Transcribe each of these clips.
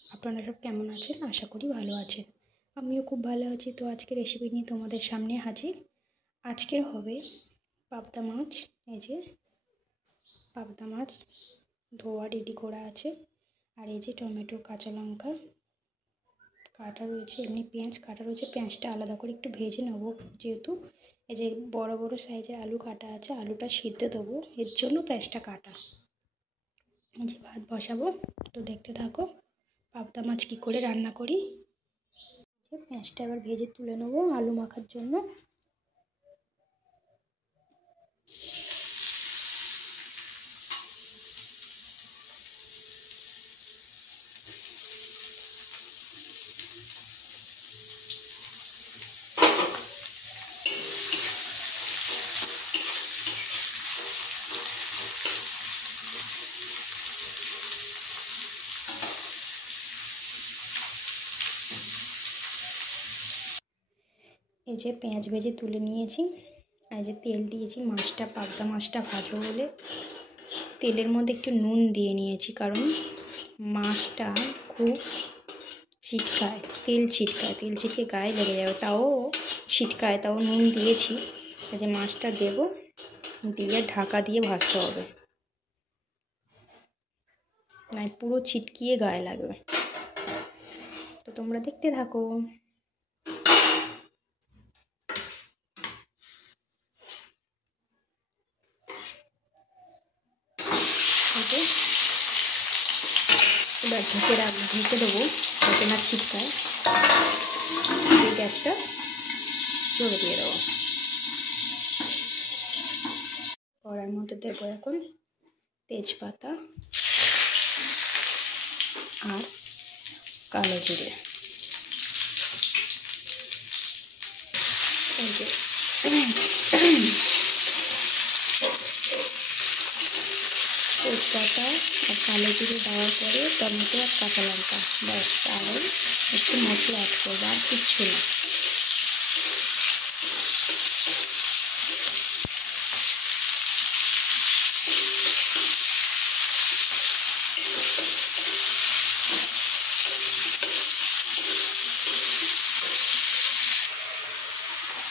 আপনারা সব কেমন আছেন? আশা করি ভালো আছেন। আমিও খুব ভালো আছি। তো আজকে রেসিপি নিয়ে তোমাদের সামনে হাজির। আজকে হবে পাবদা মাছ। এই যে পাবদা মাছ ধোয়া রেডি করা আছে। আর এই যে টমেটো, কাঁচা লঙ্কা কাটা রয়েছে, এমনি পেঁয়াজ কাটা রয়েছে। পেঁয়াজটা আলাদা করে একটু ভেজে নেবো, যেহেতু এই যে বড় বড় সাইজের আলু কাটা আছে, আলুটা সিদ্ধ দেবো, এর জন্য পেঁয়াজটা কাটা। এই যে ভাত বসাবো, তো দেখতে থাকো পাবদা মাছ কী করে রান্না করি। পেঁয়াজটা এবার ভেজে তুলে নেবো আলু মাখার জন্য। এই যে পেঁয়াজ ভেজে তুলে নিয়েছি। এই যে তেল দিয়েছি, মাছটা পাবদা মাছটা ভাজবো বলে তেলের মধ্যে একটু নুন দিয়ে নিয়েছি, কারণ মাছটা খুব ছিটকায়, তেল ছিটকে গায়ে লেগে যাবে, তাও ছিটকায়, তাও নুন দিয়েছি। এই যে মাছটা দেবো, দিয়ে ঢাকা দিয়ে ভাজতে হবে, না পুরো ছিটকিয়ে গায়ে লাগবে। তো তোমরা দেখতে থাকো। এবার ঢেকে দেবো যাতে না ছিটকায়। এই গ্যাসটা জোরে দিয়ে দেবো। কড়ার মধ্যে দেবো এখন তেজপাতা আর কালো জিরে। এই যে তেজপাতা আর কালো জিরে দেওয়ার পরে টমেটো আর কাঁচা লঙ্কা, ব্যাস। আর একটু মশলা অ্যাড করবো, আর কিচ্ছু না।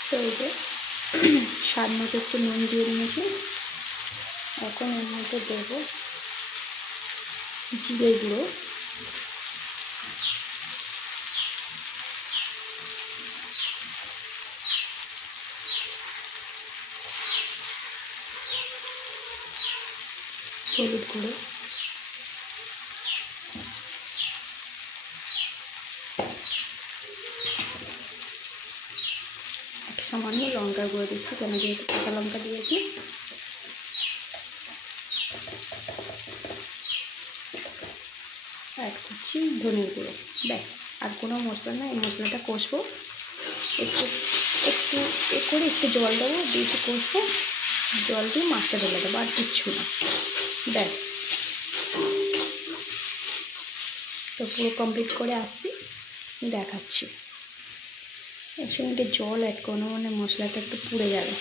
তো এই যে স্বাদ মতো একটু নুন দিয়ে নিয়েছি। এখন এর মধ্যে দেবো জিরে গুঁড়ো, হলুদ গুঁড়ো, সামান্য লঙ্কার গুঁড়ো দিচ্ছি, কেন যেহেতু কাঁচা লঙ্কা দিয়েছি। অ্যাড করছি ধনিয়া গুঁড়ো, ব্যাস। আর কোনো মশলা না। এই মশলাটা কষবো, একটু একটু করে একটু জল দেবো, দিয়ে একটু কষবো, জল দিয়ে মাছটা ঢেলে দেবো, আর কিচ্ছু না, ব্যাস। তো পুরো কমপ্লিট করে আসছি, দেখাচ্ছি। এর সঙ্গে একটু জল অ্যাড করবো, মানে মশলাটা একটু পুড়ে যাবে।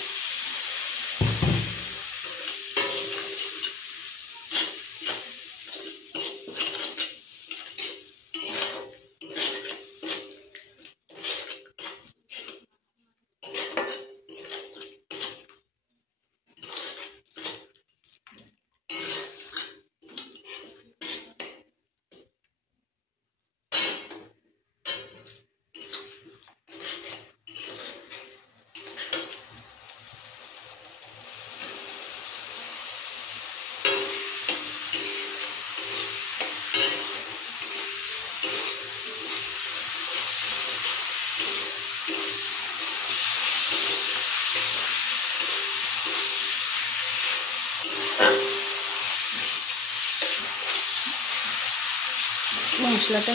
মশলাটা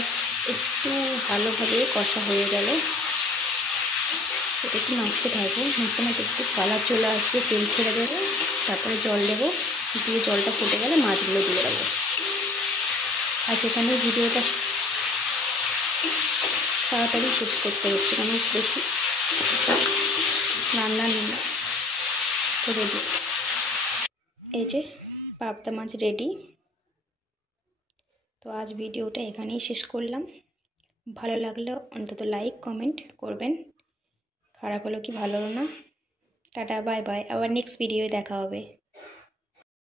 একটু ভালোভাবে কষা হয়ে গেল, এটা একটু নাড়তে থাকবো। নাড়তে একটু কালার চলে আসবে, তেল ছেড়ে দেবো, তারপরে জল দেবো, দিয়ে জলটা ফুটে গেলে মাছগুলো দিয়ে দেবো। আর সেখানে ভিডিওটা তাড়াতাড়ি শেষ করতে হচ্ছে, কারণ বেশি রান্না নেই। তো রেডি, এই যে পাবদা মাছ রেডি। তো আজ ভিডিওটা এখানেই শেষ করলাম। ভালো লাগলে অন্তত লাইক কমেন্ট করবেন, খারাপ হলো কি ভালো না। টাটা বাই বাই, আবার নেক্সট ভিডিওয়ে দেখা হবে।